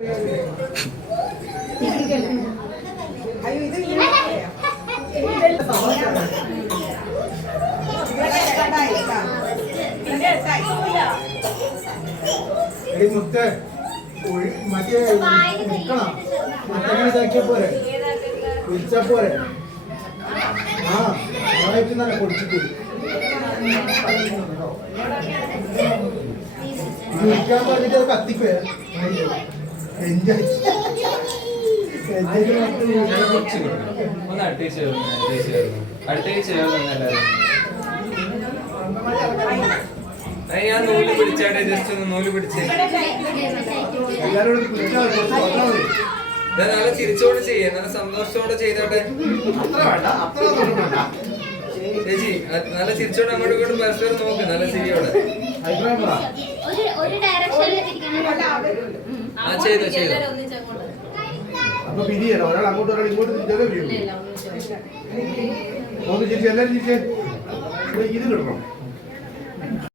മുത്ത് മറ്റേ നിക്കണം മറ്റങ്ങനെ ഇതാക്കിയ പോരെ വിളിച്ചാ പോരെ ആ തന്നെ പൊടിച്ചിട്ട് വിളിക്കാൻ പറഞ്ഞിട്ട് അത് കത്തിക്കോ എൻജോയ് ഞാൻ നൂല് പിടിച്ചാട്ടെ ജസ്റ്റ് ഒന്ന് നൂല് പിടിച്ച് നല്ല ചിരിച്ചോടെ ചെയ്യേ നല്ല സന്തോഷത്തോടെ ചെയ്തോട്ടെ ചേച്ചി നല്ല ചിരിച്ചോടെ അങ്ങോട്ടും ഇങ്ങോട്ടും പരസ്പരം നോക്ക് നല്ല ചിരിയോടെ ആ ചെയ്തോ ചെയ്തോ അപ്പൊ പിരിയല്ലോ ഒരാൾ അങ്ങോട്ട് ഒരാൾ ഇങ്ങോട്ട് തിരിച്ചാലേ ഒന്ന് ചിരിച്ച് എല്ലാവരും ചിരിച്ചേ ഇത് കിട്ടണം